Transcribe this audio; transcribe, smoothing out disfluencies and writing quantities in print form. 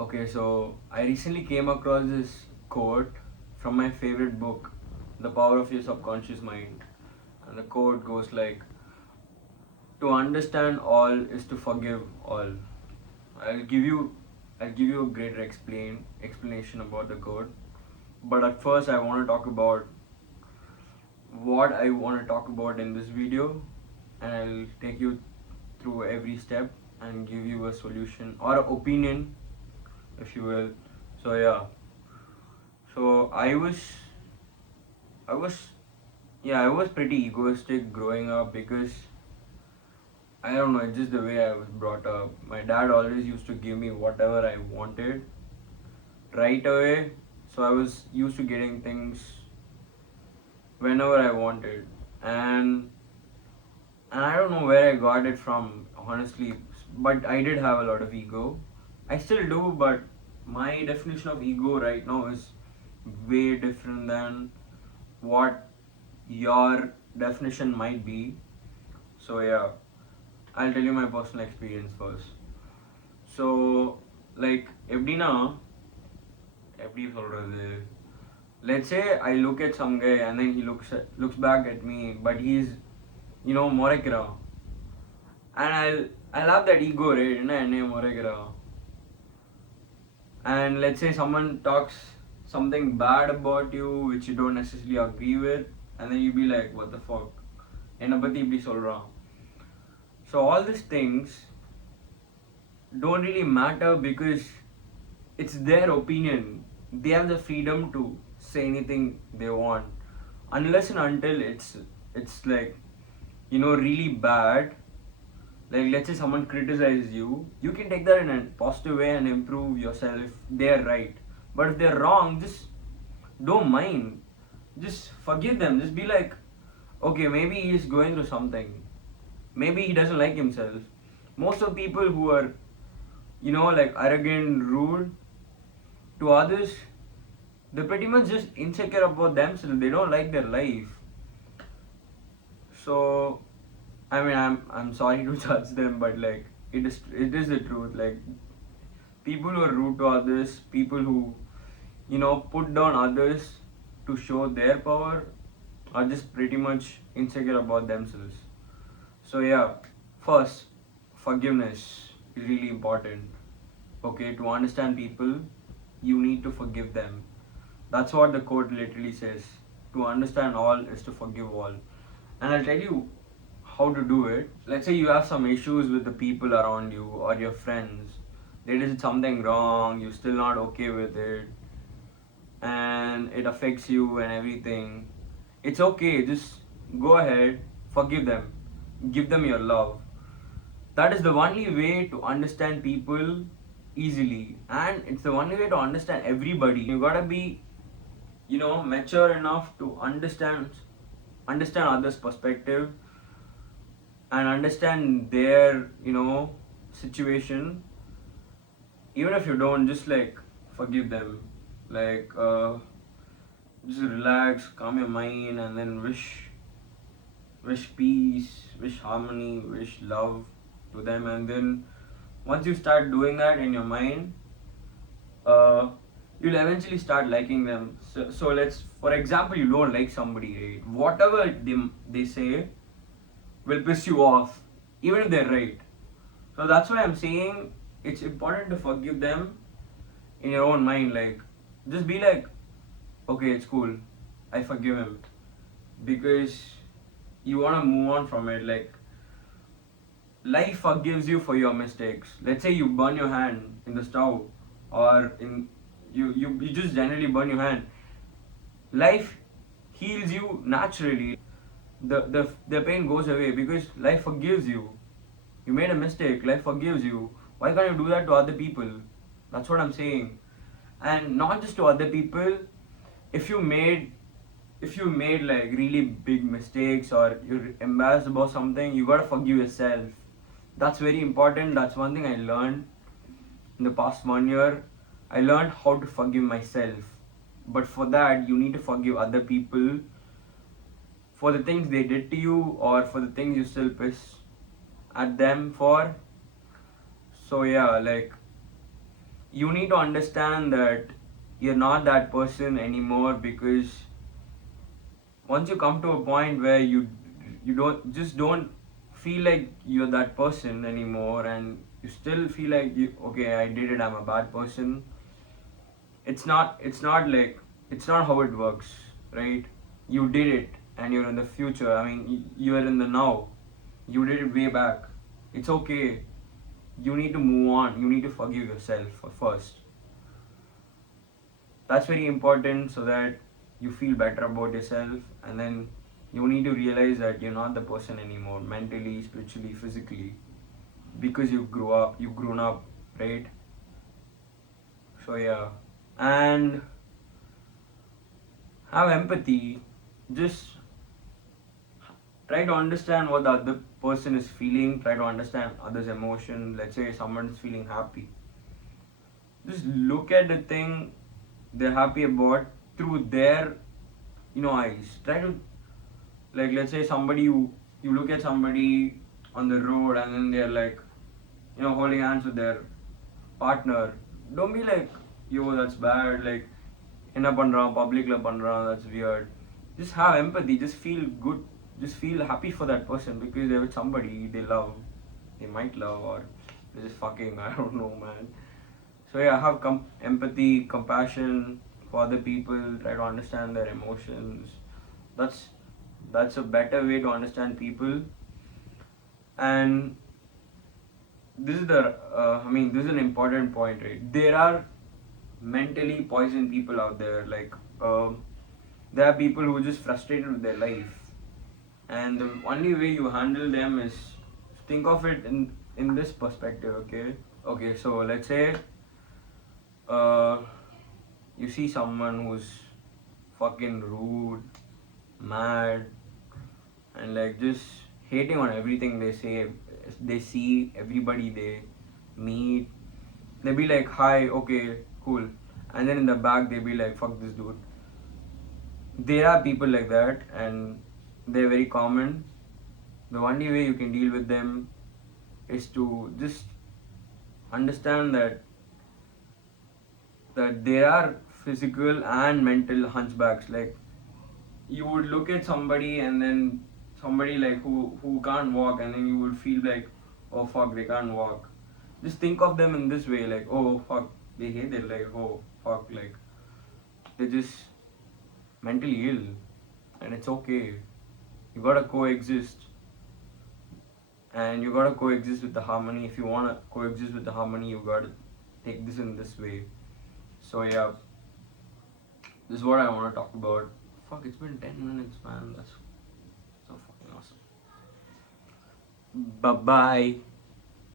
Okay, so I recently came across this quote from my favorite book, The Power of Your Subconscious Mind. And the quote goes like, to understand all is to forgive all. I'll give you I'll give you a greater explanation about the quote. But at first I want to talk about what I want to talk about in this video, and I'll take you through every step and give you a solution or an opinion, if you will. So yeah, so I was I was pretty egoistic growing up because I don't know, it's just the way I was brought up. My dad always used to give me whatever I wanted right away, so I was used to getting things whenever I wanted, and I don't know where I got it from, honestly. But I did have a lot of ego. I still do, but my definition of ego right now is way different than what your definition might be. So yeah, I'll tell you my personal experience first. So like எப்படின்னா எப்படி சொல்றது, let's say I look at some guy and then he looks back at me, but he's முறைக்கிறான், and I'll have that ego, right? என்ன என்னைய முறைக்கிறான். And let's say someone talks something bad about you which you don't necessarily agree with, and then you be like, what the fuck, என்னை பத்தி இப்படி சொல்றான். So all these things don't really matter because it's their opinion. They have the freedom to say anything they want, unless and until it's like really bad. Like let's say someone criticizes you, you can take that in a positive way and improve yourself if they're right. But if they're wrong, just don't mind, just forgive them. Just be like, okay, maybe he's going through something, maybe he doesn't like himself. Most of people who are like arrogant, rude to others, they're pretty much just insecure about themselves. They don't like their life. So I mean, I'm sorry to judge them, but like it is the truth. Like people who are rude to others, people who put down others to show their power, are just pretty much insecure about themselves. So yeah, first, forgiveness is really important. Okay, to understand people, you need to forgive them. That's what the quote literally says. To understand all is to forgive all. And I'll tell you how to do it. Let's say you have some issues with the people around you or your friends. They did something wrong, you're still not okay with it, and it affects you and everything. It's okay, just go ahead, forgive them, give them your love. That is the only way to understand people easily, and it's the only way to understand everybody. You gotta be mature enough to understand others' perspective and understand their situation. Even if you don't, just like forgive them, like just relax, calm your mind, and then wish peace, wish harmony, wish love to them. And then once you start doing that in your mind, uh, you'll eventually start liking them. So let's, for example, you don't like somebody, right? Whatever they say will piss you off, even if they're right. So that's why I'm saying it's important to forgive them in your own mind. Like, just be like, okay, it's cool, I forgive him, because you want to move on from it. Like, life forgives you for your mistakes. Let's say you burn your hand in the stove, or you just generally burn your hand. Life heals you naturally. The pain goes away because life forgives you. You made a mistake, life forgives you. Why can't you do that to other people? That's what I'm saying. And not just to other people. If you made like really big mistakes or you're embarrassed about something, you gotta forgive yourself. That's very important. That's one thing I learned in the past 1 year. I learned how to forgive myself. But for that, you need to forgive other people for the things they did to you, or for the things you still piss at them for. So yeah, like you need to understand that you're not that person anymore, because once you come to a point where you don't feel like you're that person anymore, and you still feel like okay, I did it, I'm a bad person. It's not like, it's not how it works, right? You did it, and you're in the future. I mean, you are in the now. You did it way back. It's okay. You need to move on. You need to forgive yourself first. That's very important, so that you feel better about yourself, and then you need to realize that you're not the person anymore, mentally, spiritually, physically, because you've grown up, right? So yeah. And have empathy. Just try to understand what the other person is feeling, try to understand others' emotion. Let's say someone's feeling happy, just look at the thing they're happy about through their eyes. Try to, like, let's say somebody, you look at somebody on the road, and then they're like, holding hands with their partner. Don't be like, yo, that's bad, like, என்ன பண்றான் பப்ளிக்ல பண்றான், that's weird. Just have empathy, just feel good, just feel happy for that person, because they're with somebody they love, they might love, or they're just fucking, I don't know, man. So yeah, have empathy, compassion for other people, try to understand their emotions. That's a better way to understand people. And this is the this is an important point, right? There are mentally poisoned people out there, like, there are people who are just frustrated with their life, and the only way you handle them is, think of it in this perspective. Okay, so let's say, uh, you see someone who's fucking rude, mad, and like just hating on everything they say, they see, everybody they meet. They be like, hi, okay, cool, and then in the back they be like, fuck this dude. There are people like that, and they're very common. The only way you can deal with them is to just understand that there are physical and mental hunchbacks. Like, you would look at somebody, and then somebody like who can't walk, and then you would feel like, oh fuck, they can't walk. Just think of them in this way, like, oh fuck, they hate it, like, oh fuck, like, they're just mentally ill, and it's okay. You gotta coexist, and you gotta coexist with the harmony. If you wanna coexist with the harmony, you gotta take this in this way. So yeah, this is what I wanna talk about. Fuck, it's been 10 minutes, man. That's so fucking awesome. Bye bye.